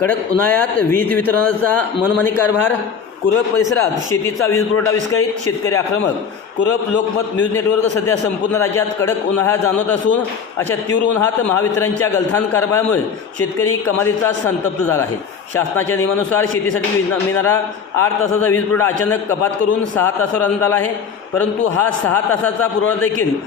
कडक उन्हाळ्यात वीज वितरणाचा मनमानी कारभार, कुरप परिसरात शेतीचा वीज पुरवठा विस्कळीत, शेतकरी आक्रमक. कुरप लोकमत न्यूज नेटवर्क. सध्या संपूर्ण राज्यात कडक उन्हाळा जाणवत असून अशा तीव्र उन्हात महावितरणच्या गलथान कारभारामुळे शेतकरी कमालीचा संतप्त झाला आहे. शासनाच्या नियमानुसार शेतीसाठी मिळणारा 8 तासाचा वीज पुरवठा अचानक कपात करून 6 तासावर आणण्यात आला आहे. परंतु हा 6 तासाचा पुरवठा देखील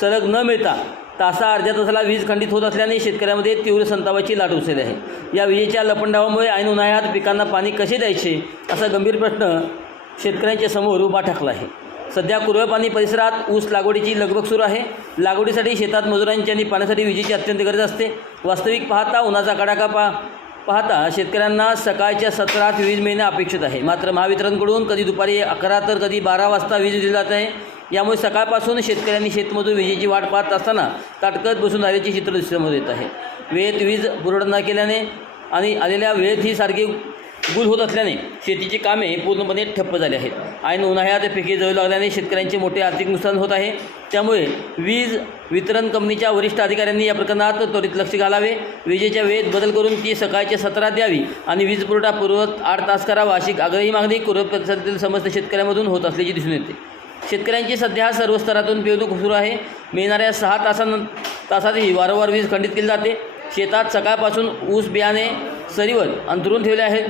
सलग न मिळता अर्ध्या तासाला वीज खंडित होत असल्याने शेतकऱ्यांमध्ये तीव्र संतापाची लाट उसळली आहे. या विजेच्या लपंडावामुळे ऐन उन्हाळ्यात पिकांना पाणी कसे द्यायचे असा गंभीर प्रश्न शेतकऱ्यांच्या समोर उभा ठाकला आहे. सध्या कुरप आणि परिसरात ऊस लागवडीची लगबग सुरू आहे. लागवडीसाठी शेतात मजुरांची आणि पाण्यासाठी विजेची अत्यंत गरज असते. वास्तविक पाहता उन्हाचा कडाका पाहता शेतकऱ्यांना सकाळच्या सत्रात वीज मिळणे अपेक्षित आहे. मात्र महावितरणकडून कधी दुपारी 11 तर कधी 12 वाजता वीज दिली जात आहे. यामुळे सकाळपासून शेतकऱ्यांनी शेतमजूर विजेची वाट पाहत असताना ताटकत बसून राहिल्याचे चित्र दिसण्यात येत आहे. वेळेत वीज पुरवठा न केल्याने आणि आलेल्या वेळेत ही सारखी गुल होत असल्याने शेतीची कामे पूर्णपणे ठप्प झाली आहेत. ऐन उन्हाळ्यात पिके जळू लागल्याने शेतकऱ्यांचे मोठे आर्थिक नुकसान होत आहे. त्यामुळे वीज वितरण कंपनीच्या वरिष्ठ अधिकाऱ्यांनी या प्रकरणात त्वरित लक्ष घालावे. विजेच्या वेळेत बदल करून ती सकाळच्या सत्रात द्यावी आणि वीज पुरवठा पूर्वत 8 तास करावा अशी आग्रही मागणी कुरप परिसरातील समस्त शेतकऱ्यांमधून होत असल्याची दिसून येते. शेतकऱ्यांची सध्या सर्व स्तरातून पिळवणूक सुरू आहे. मिळणाऱ्या 6 तासातही वारंवार वीज खंडित केली जाते. शेतात सकाळपासून ऊस बियाणे सरीवर अंथरून ठेवले आहेत.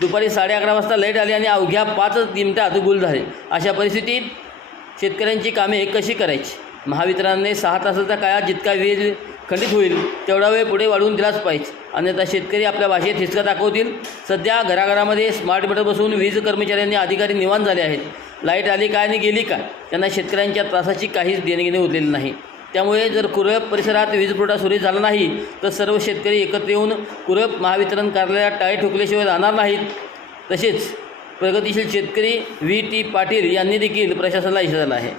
दुपारी 11:30 वाजता लाईट आली आणि अवघ्या 5 मिनिटात गुल झाले. अशा परिस्थितीत शेतकऱ्यांची कामे कशी करायची? महावितरणाने 6 तासाच्या काळात जितका वीज खंडित होईल तेवढा वेळ पुढे वाढवून दिलाच पाहिजे, अन्यथा शेतकरी आपल्या भाषेत हिसका दाखवतील. सध्या घराघरामध्ये स्मार्ट मीटर बसून वीज कर्मचाऱ्यांनी अधिकारी निवांत झाले आहेत. लाईट आली काय आणि गेली काय त्यांना शेतकऱ्यांच्या त्रासाची काहीच देणेघेणे उरलेली नाही. त्यामुळे जर कुरप परिसरात वीज पुरवठा सुरळीत झाला नाही तर सर्व शेतकरी एकत्र येऊन कुरप महावितरण कार्यालयात टाळे ठोकल्याशिवाय राहणार नाहीत. तसेच प्रगतिशील शेतकरी VT पाटील यांनी देखील प्रशासनाला इशारा दिला आहे.